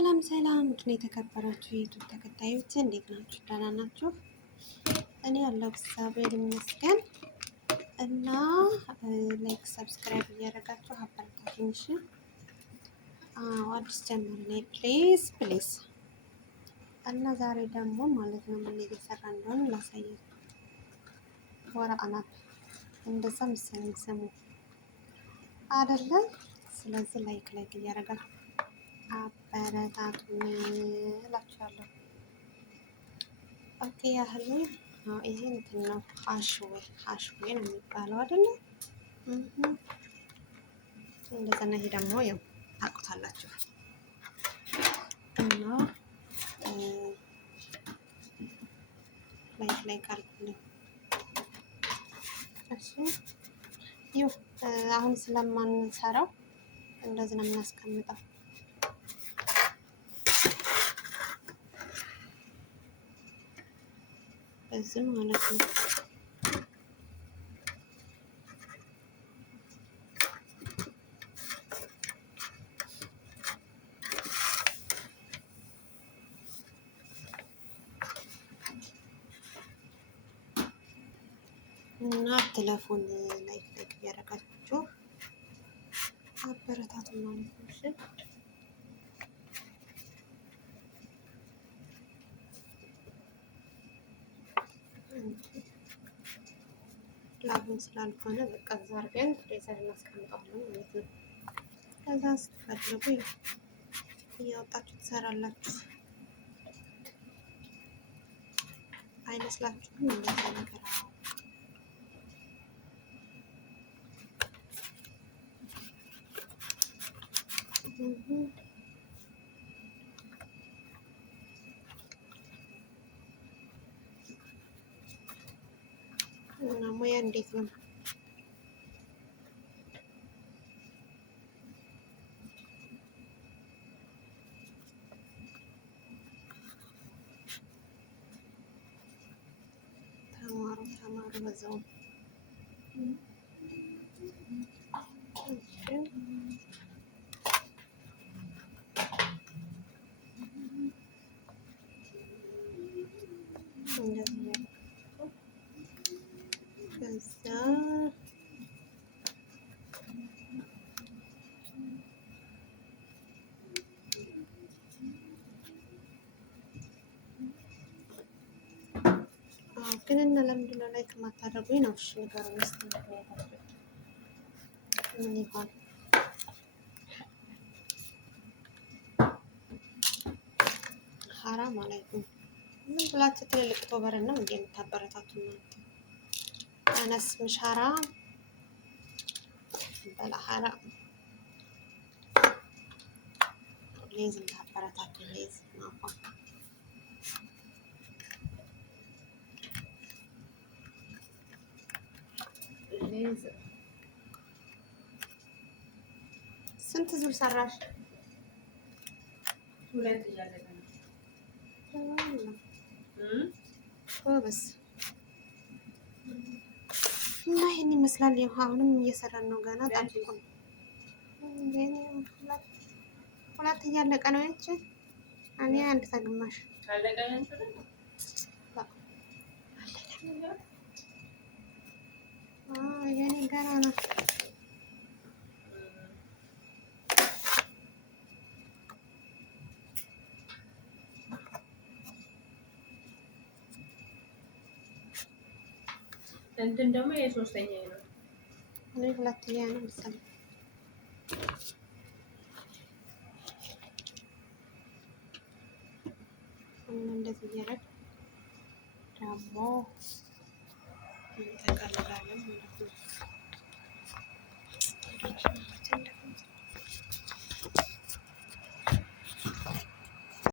ሰላም ሰላም፣ ውድና የተከበራችሁ የዩቱብ ተከታዮች እንዴት ናችሁ? ደህና ናችሁ? እኔ ያለው እግዚአብሔር ይመስገን። እና ላይክ ሰብስክራይብ እያደረጋችሁ አበረታቱኝ። እሺ፣ አዲስ ጀምር ነኝ ፕሊዝ ፕሊዝ። እና ዛሬ ደግሞ ማለት ነው ምን እየሰራ እንደሆነ ላሳያችሁ። ወራ አናት እንደዛ መሰለኝ ስሙ አይደለም። ስለዚህ ላይክ እያደረጋችሁ አበረታቱኝ እላችኋለሁ። ኦኬ ያህል ይሄ እንትን ነው ሀሽዌ ነው የሚባለው አይደለ? እንደዛ ነው። ይሄ ደግሞ ያው ታውቁታላችሁ እና ላይክ አድርጉልኝ እሺ። ይኸው አሁን ስለማንሰራው እንደዚህ ነው የምናስቀምጠው። በዚህ ማለት ነው። እና ቴሌፎን ላይክ እያደረጋችሁ አበረታቱ ማለት ነው። እሺ ላቡን ስላልሆነ በቃ እዛ አድርገን ፍሬዘር እናስቀምጣለን ማለት ነው። ከዛ ስትፈልጉ እያወጣችሁ ትሰራላችሁ። አይመስላችሁም? እንደዛ ነገር እና ሙያ እንዴት ነው? ተማሩ በዛው ከዛ ግን እና ለምንድን ነው ላይክ የማታደርጉኝ ነው? እሺ ንገሩኝ እስኪ ምን ይሆን? ሐራም አላይኩም። ምን ብላችሁ ትልልቅ ቶበርን ነው እንዴ የምታበረታቱ እናንተ? አነስ ምሽ ሐራም በላ ሐራም ሌዝ የምታበረታቱ ሌዝ ማፋ ሌዝ ስንት ዙር ሰራሽ? ሁለት እያለቀ ነው። ጎበዝ። እና ይሄን ይመስላል። አሁንም እየሰራን ነው። ገና ጠብቁ። ሁለት እያለቀ ነው። ያቺ እኔ አንድ ተግማሽ የኔ ገና ነው። እንትን ደግሞ የሶስተኛ ነው። እኔ ሁለተኛ ነው መሰለኝ። እንደዚህ እያደረግን ደግሞ እንጠቀልላለን ማለት ነው።